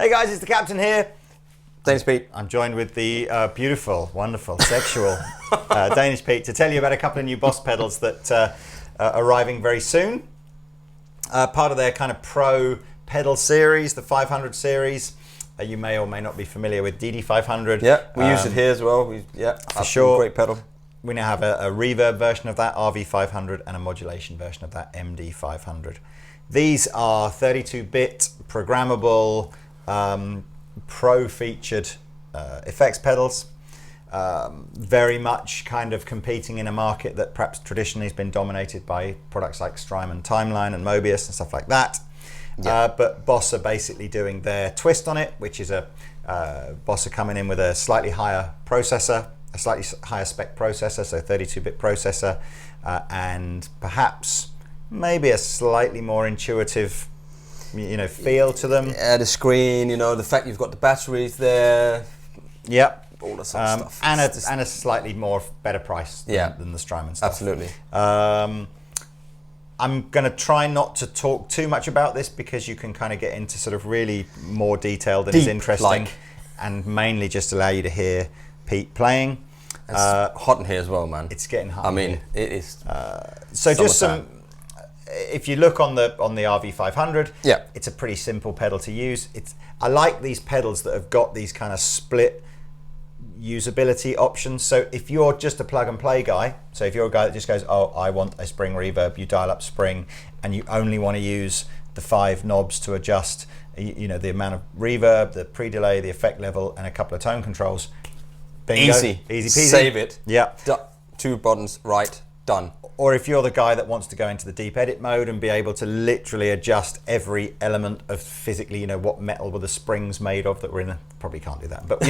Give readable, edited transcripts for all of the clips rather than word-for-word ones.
Hey guys, it's the Captain here. Danish Pete. I'm joined with the beautiful, wonderful, sexual Danish Pete to tell you about a couple of new Boss pedals that are arriving very soon. Part of their kind of pro pedal series, the 500 series. You may or may not be familiar with MD-500. Yeah, we use it here as well. For sure. Great pedal. We now have a reverb version of that, RV-500, and a modulation version of that, MD-500. These are 32-bit programmable, pro-featured effects pedals, very much kind of competing in a market that perhaps traditionally has been dominated by products like Strymon Timeline and Mobius and stuff like that. Yeah. But Boss are basically doing their twist on it, which is Boss are coming in with a slightly higher processor, a slightly higher spec processor, so 32-bit processor, and perhaps maybe a slightly more intuitive, feel to them. Yeah, the screen, the fact you've got the batteries there. Yep. All that sort of stuff. And a slightly more better price than the Strymon stuff. Absolutely. I'm going to try not to talk too much about this because you can kind of get into sort of really more detail than is interesting, and mainly just allow you to hear Pete playing. It's hot in here as well, man. It's getting hot. I mean, it is. So just some. If you look on the RV-500, yeah, it's a pretty simple pedal to use. I like these pedals that have got these kind of split usability options. So if you're just a plug and play guy, so if you're a guy that just goes, oh, I want a spring reverb, you dial up spring, and you only want to use the 5 knobs to adjust, the amount of reverb, the pre-delay, the effect level, and a couple of tone controls. Bingo. Easy peasy. Save it. Yeah. 2 buttons, right, done. Or if you're the guy that wants to go into the deep edit mode and be able to literally adjust every element of physically, what metal were the springs made of that were in the, probably can't do that, but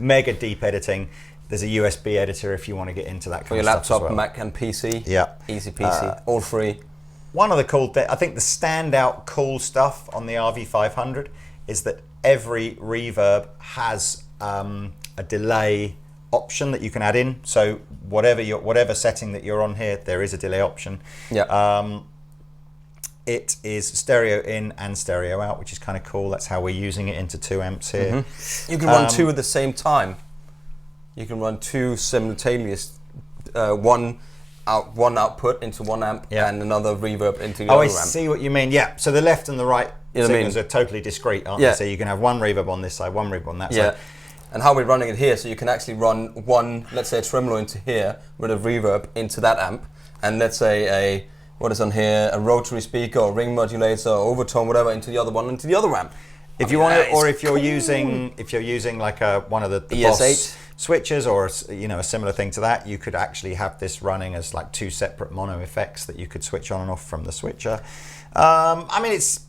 mega deep editing. There's a USB editor if you want to get into that kind of stuff. For your laptop, Mac and PC. Yeah. Easy PC, all free. One of the cool things, I think the standout cool stuff on the RV-500 is that every reverb has a delay option that you can add in. So whatever setting that you're on here, there is a delay option. Yeah. It is stereo in and stereo out, which is kind of cool. That's how we're using it into 2 amps here. Mm-hmm. You can run 2 at the same time. You can run 2 simultaneous, one output into 1 amp, and another reverb into the other amp. I see what you mean. Yeah. So the left and the right signals are totally discrete, aren't they? So you can have one reverb on this side, one reverb on that side. And how we're running it here, so you can actually run one, let's say a tremolo into here with a reverb into that amp, and let's say what is on here, a rotary speaker or ring modulator or overtone, whatever, into the other one, into the other amp. If you want to, or if you're using like one of the Boss switches or a similar thing to that, you could actually have this running as like 2 separate mono effects that you could switch on and off from the switcher. I mean, it's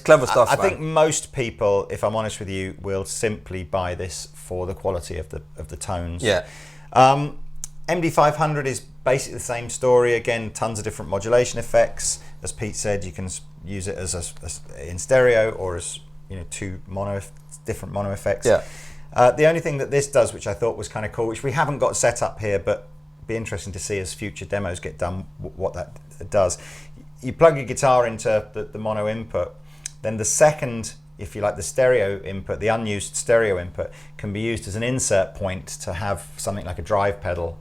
clever stuff. I think most people, if I'm honest with you, will simply buy this for the quality of the tones. Yeah. MD-500 is basically the same story. Again, tons of different modulation effects. As Pete said, you can use it as in stereo or as 2 different mono effects. Yeah. The only thing that this does, which I thought was kind of cool, which we haven't got set up here, but be interesting to see as future demos get done, what that does. You plug your guitar into the mono input. Then the second, if you like, the stereo input, the unused stereo input, can be used as an insert point to have something like a drive pedal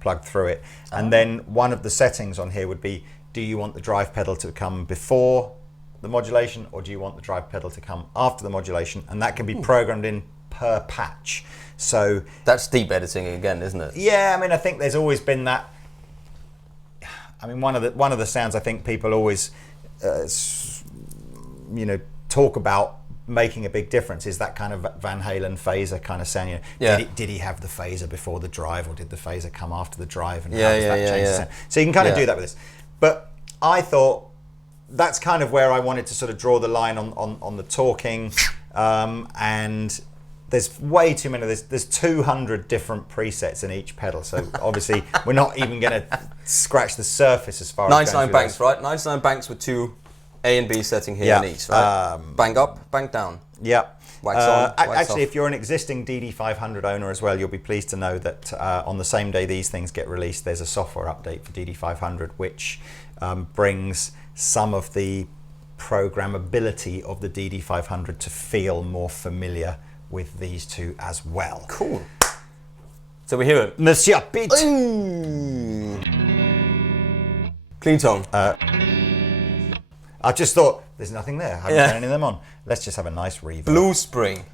plugged through it. And then one of the settings on here would be, do you want the drive pedal to come before the modulation, or do you want the drive pedal to come after the modulation? And that can be programmed in per patch. So that's deep editing again, isn't it? Yeah, I mean, I think there's always been that. I mean, one of the sounds I think people always talk about making a big difference is that kind of Van Halen phaser kind of sound. Did he have the phaser before the drive, or did the phaser come after the drive, and how does that change the sound? So you can kind of do that with this. But I thought that's kind of where I wanted to sort of draw the line on the talking, and there's way too many. There's 200 different presets in each pedal, so obviously we're not even going to scratch the surface as far as 99 banks, right? 99 banks with 2 A and B setting here in each, right? Bang up, bang down. Yeah. Wax on, wax actually, off. if you're an existing DD500 owner as well, you'll be pleased to know that on the same day these things get released, there's a software update for DD500 which brings some of the programmability of the DD-500 to feel more familiar with these two as well. Cool. So we hear it. Monsieur Pitt. Clean tone. I just thought, there's nothing there. I haven't turned any of them on. Let's just have a nice reverb. Blue Spring.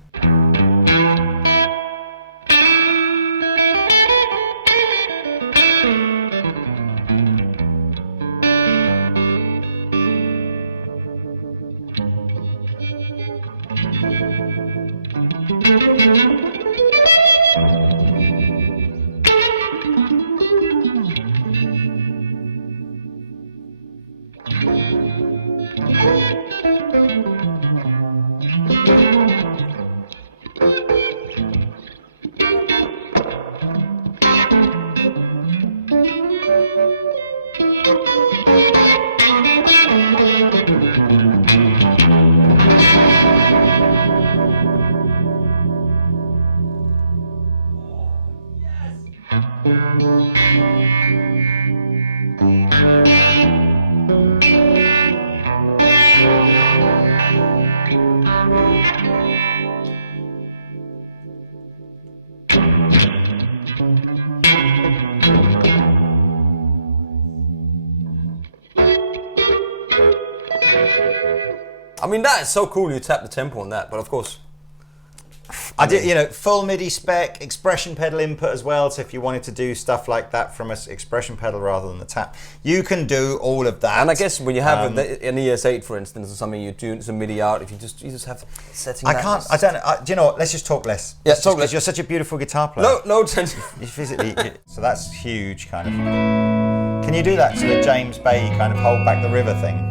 I mean, that is so cool you tap the tempo on that, but of course... I did, you know, full MIDI spec, expression pedal input as well, so if you wanted to do stuff like that from an expression pedal rather than the tap, you can do all of that. And I guess when you have an ES8, for instance, or something, you do some MIDI out, if you just have setting I can't, I don't know, do you know what, let's just talk less. Yeah, talk less. You're such a beautiful guitar player. No tension. You physically, so that's huge, kind of. Can you do that sort of James Bay kind of hold back the river thing?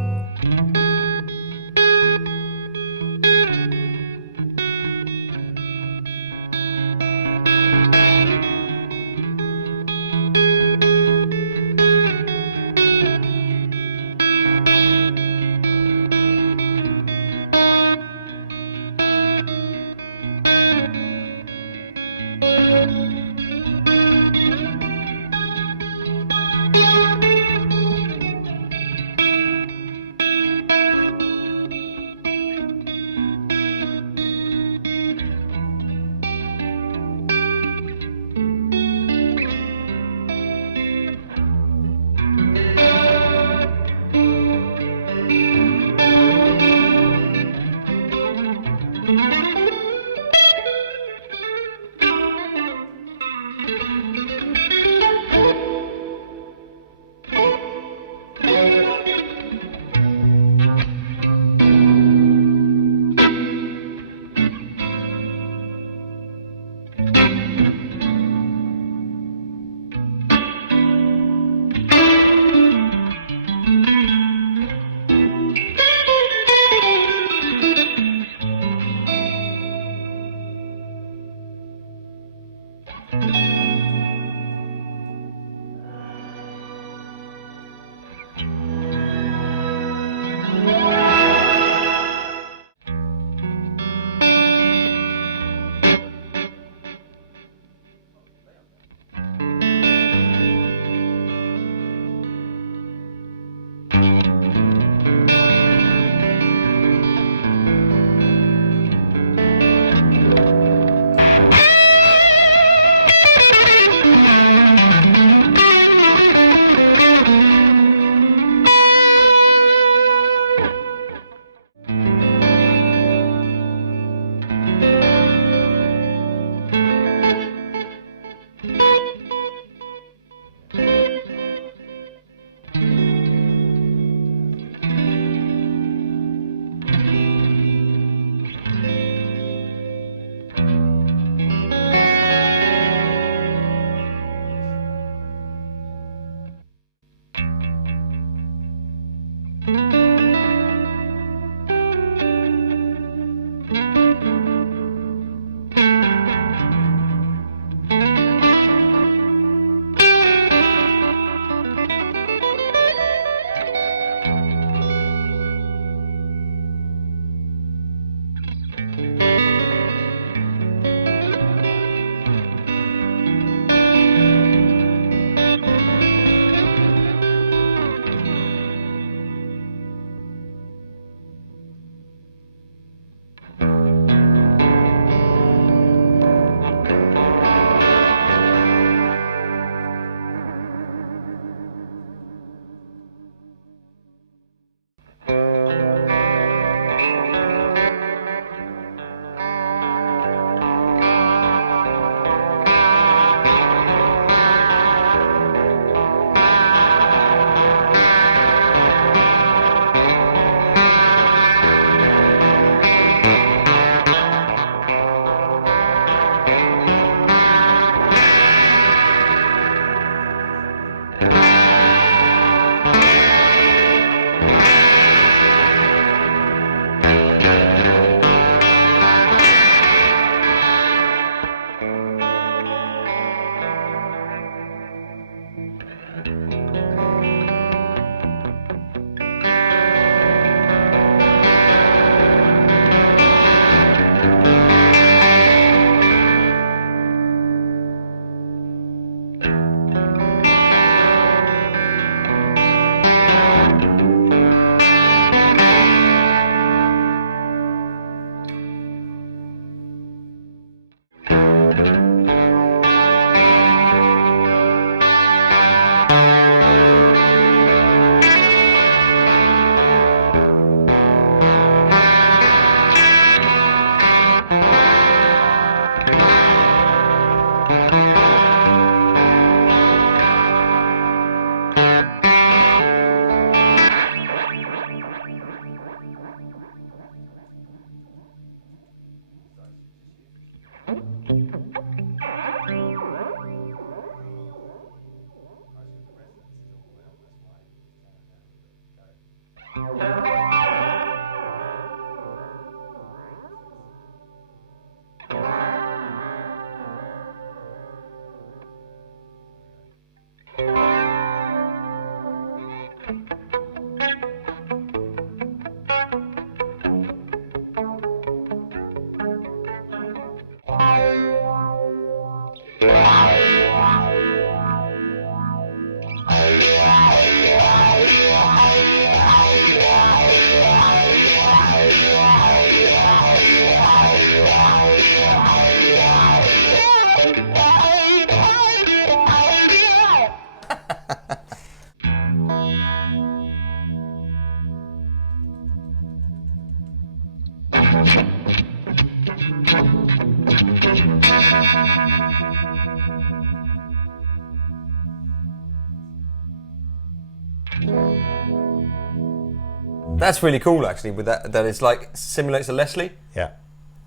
That's really cool, actually. With that it's like simulates a Leslie. Yeah,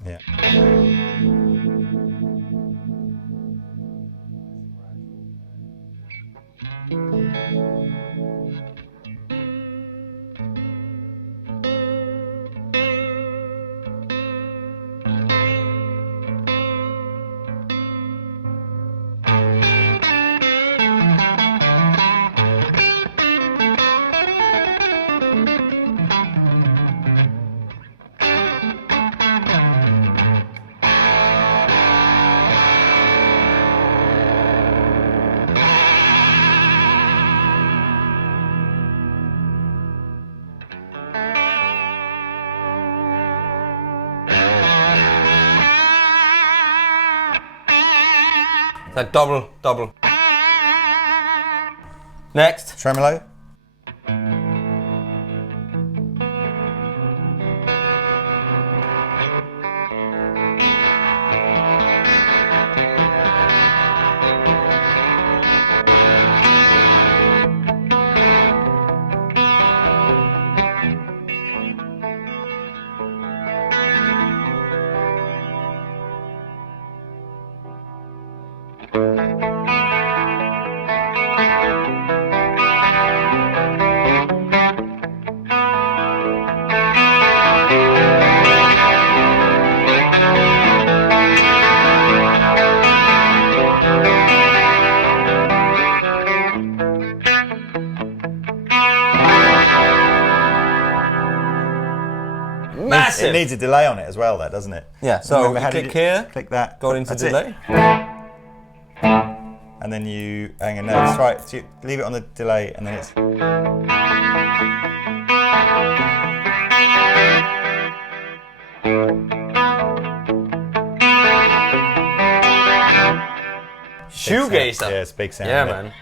yeah. That double. Next. Tremolo. Massive. It needs a delay on it as well, doesn't it? Yeah. So Remember, how you did click here. Click that. Go into That's delay. And then you hang on. No, that's right. So you leave it on the delay, and then it's. Shoegazer. Yeah, it's big sound. Yeah, isn't it? man.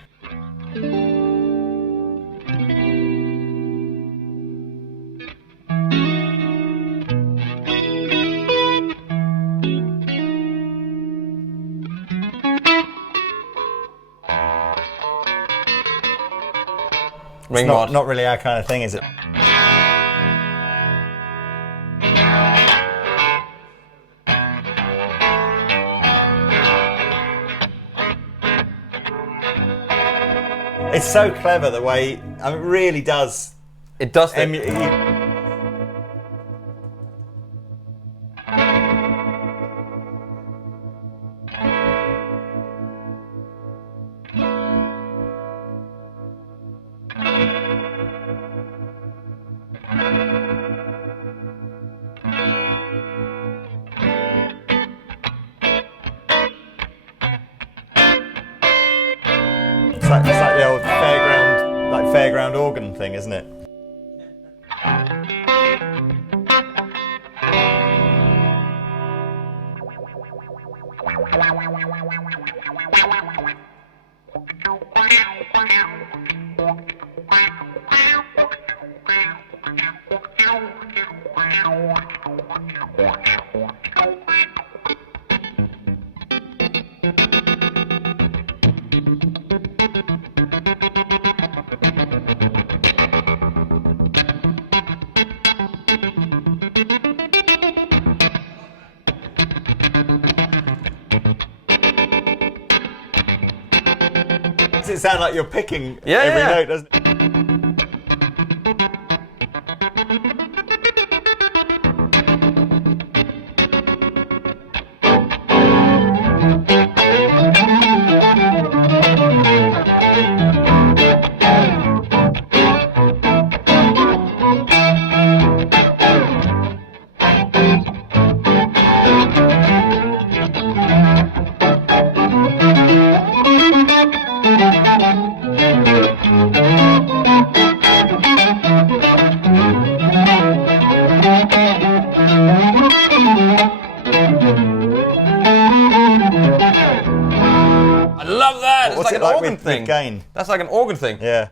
Ring mod. Not really our kind of thing, is it? It's so clever the way, I mean, it really does. It does. It's like the old fairground organ thing, isn't it? Does it sound like you're picking every note, doesn't it? What's like it like organ thing. With gain? That's like an organ thing. Yeah.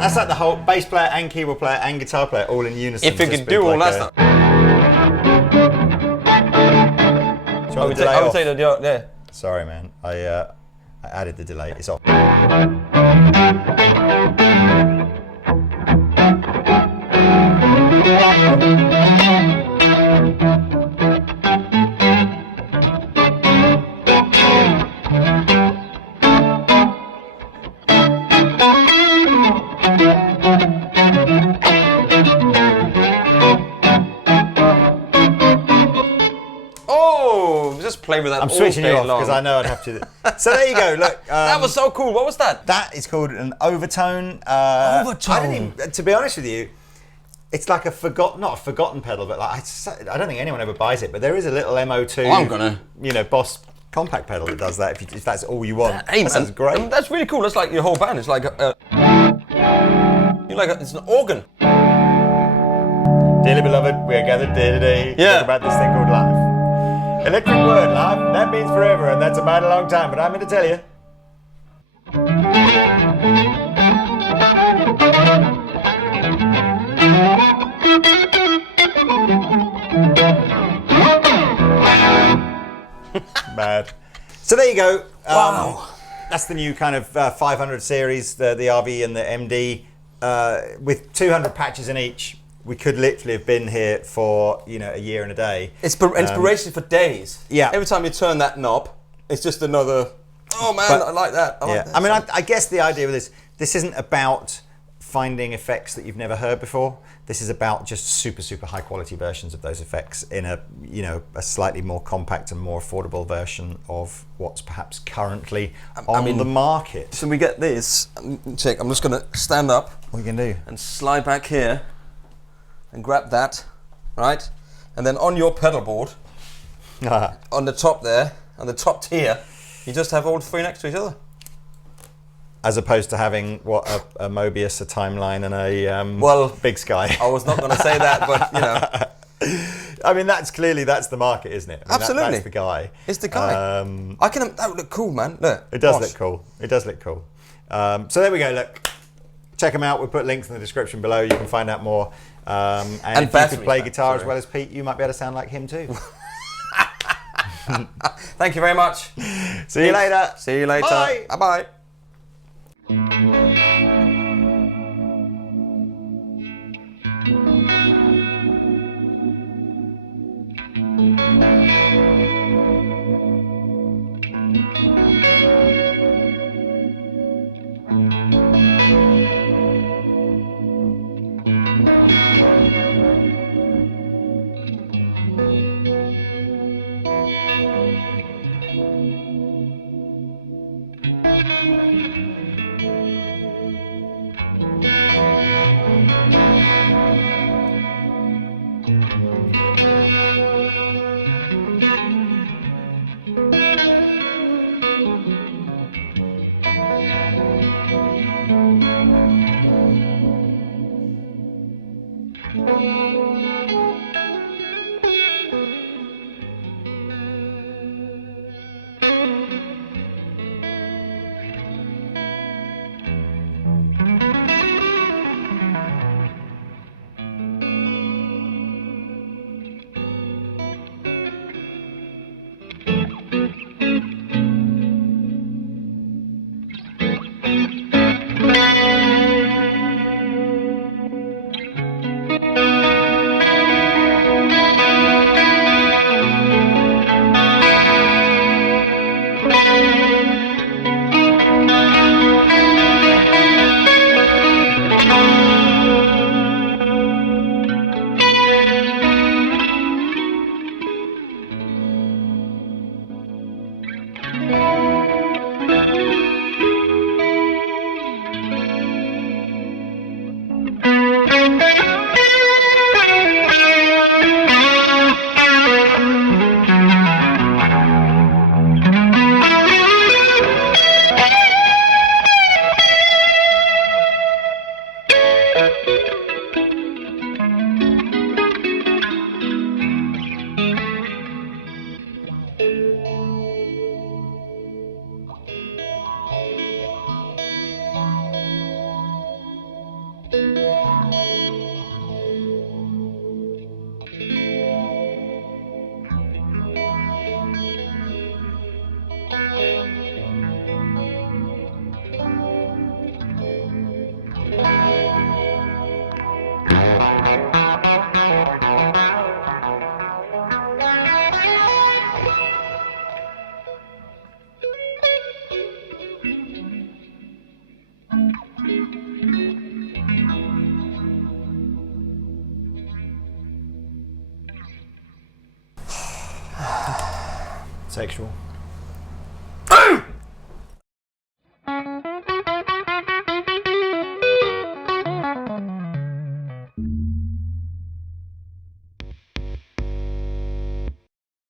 That's like the whole bass player and keyboard player and guitar player all in unison. If you could do all that stuff. I would say that, yeah. Sorry, man. I added the delay. It's off. Just play with that. I'm switching you off because I know I'd have to. So there you go. Look, that was so cool. What was that? That is called an overtone. Overtone. To be honest with you, it's like not a forgotten pedal, but like I don't think anyone ever buys it. But there is a little MO2. Oh, I'm gonna. Boss compact pedal that does that. If that's all you want, hey, that sounds great. That's really cool. That's like your whole band. It's like it's an organ. Dearly beloved, we are gathered here today to talk about this thing called life. Electric word, life, that means forever, and that's about a long time, but I'm going to tell you. Bad. So there you go. Wow. That's the new kind of 500 series, the RV and the MD, with 200 patches in each. We could literally have been here for a year and a day. It's inspiration for days. Yeah. Every time you turn that knob, it's just another. Oh man, I like that. Like that. I mean, I guess the idea with this isn't about finding effects that you've never heard before. This is about just super high quality versions of those effects in a slightly more compact and more affordable version of what's perhaps currently on the market. So we get this. Check. I'm just gonna stand up. What you can do? And slide back here. And grab that, right? And then on your pedal board, on the top there, on the top tier, you just have all three next to each other. As opposed to having a Mobius, a Timeline, and a Big Sky. I was not going to say that, but I mean, that's the market, isn't it? I mean, absolutely, that's the guy. It's the guy. That would look cool, man. Look, it does look cool. It does look cool. So there we go. Look, check them out. We'll put links in the description below. You can find out more. And if you could play guitar as well as Pete, you might be able to sound like him too. Thank you very much. See you later. See you later. Bye. Bye-bye. contextual.